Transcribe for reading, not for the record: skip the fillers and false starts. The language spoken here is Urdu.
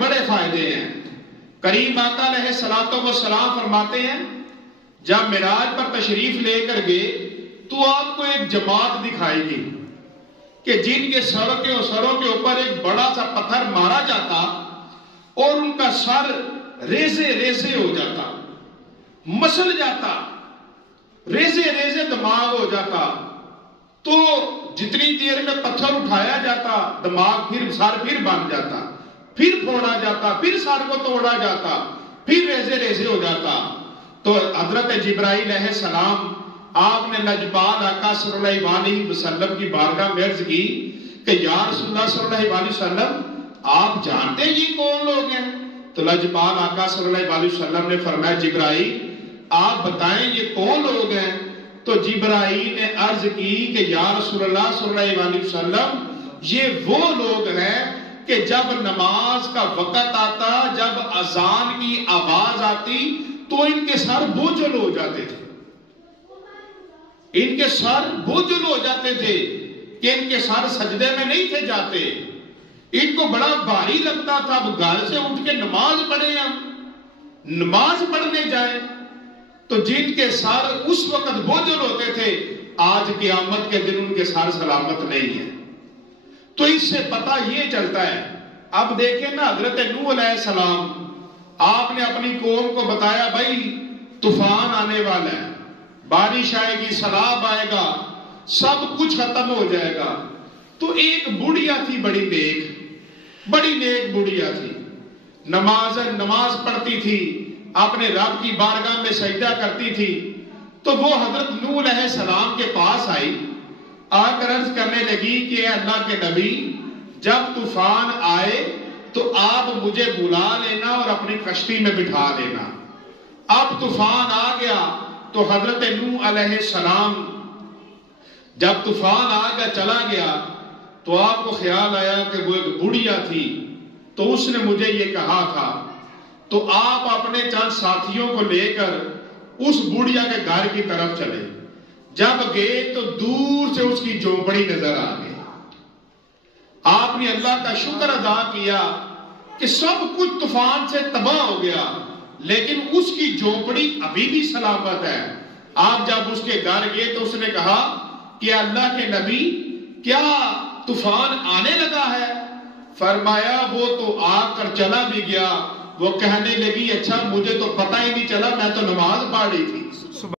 بڑے فائدے ہیں۔ کریم آقا علیہ الصلوۃ والسلام فرماتے ہیں جب معراج پر تشریف لے کر گئے تو آپ کو ایک جماعت دکھائی گئی کہ جن کے سروں کے اوپر ایک بڑا سا پتھر مارا جاتا اور ان کا سر ریزے ریزے ہو جاتا، مسل جاتا، ریزے ریزے دماغ ہو جاتا۔ تو جتنی دیر میں پتھر اٹھایا جاتا دماغ سر پھر بن جاتا، پھر پھوڑا جاتا، پھر سر کو توڑا جاتا، پھر ریزے ریزے ہو جاتا۔ تو حضرت جبرائیل علیہ السلام آپ نے لجپال آقا صلی اللہ علیہ وسلم کی بارگاہ میں عرض کی کہ یا رسول اللہ صلی اللہ علیہ وسلم آپ جانتے ہیں یہ کون لوگ ہیں؟ تو لجپال آقا صلی اللہ علیہ وسلم نے فرمایا جبرائیل آپ بتائیں یہ کون لوگ ہیں؟ تو جبرائیل نے عرض کی کہ یا رسول اللہ صلی اللہ علیہ وسلم یہ وہ لوگ ہیں کہ جب نماز کا وقت آتا، جب اذان کی آواز آتی تو ان کے سر بوجھل ہو جاتے تھے، ان کے سر بوجھل ہو جاتے تھے کہ ان کے سر سجدے میں نہیں تھے جاتے، ان کو بڑا بھاری لگتا تھا اب گھر سے اٹھ کے نماز پڑھیں، ہم نماز پڑھنے جائیں تو جن کے سر اس وقت بوجھل ہوتے تھے آج قیامت کے دن ان کے سر سلامت نہیں ہے۔ تو اس سے پتہ یہ چلتا ہے، اب دیکھیں نا حضرت نوح علیہ السلام آپ نے اپنی قوم کو بتایا بھائی طوفان آنے والا ہے، بارش آئے گی، سیلاب آئے گا، سب کچھ ختم ہو جائے گا۔ تو ایک بڑھیا تھی بڑی نیک بڑھیا تھی، نماز پڑھتی تھی، اپنے رب کی بارگاہ میں سجدہ کرتی تھی۔ تو وہ حضرت نوح علیہ السلام کے پاس آئی، آ کر عرض کرنے لگی کہ اے اللہ کے نبی جب طوفان آئے تو آپ مجھے بلا لینا اور اپنی کشتی میں بٹھا لینا۔ اب طوفان آ گیا تو حضرت نوح علیہ السلام جب طوفان آ گیا چلا گیا تو آپ کو خیال آیا کہ وہ ایک بڑھیا تھی تو اس نے مجھے یہ کہا تھا، تو آپ اپنے چند ساتھیوں کو لے کر اس بڑھیا کے گھر کی طرف چلے۔ جب گئے تو دور سے اس کی جھونپڑی نظر آ گئی۔ آپ نے اللہ کا شکر ادا کیا کہ سب کچھ طوفان سے تباہ ہو گیا لیکن اس کی جھونپڑی ابھی بھی سلامت ہے۔ آپ جب اس کے گھر گئے تو اس نے کہا کہ اللہ کے نبی کیا طوفان آنے لگا ہے؟ فرمایا وہ تو آ کر چلا بھی گیا۔ وہ کہنے لگی اچھا مجھے تو پتہ ہی نہیں چلا، میں تو نماز پڑھ رہی تھی۔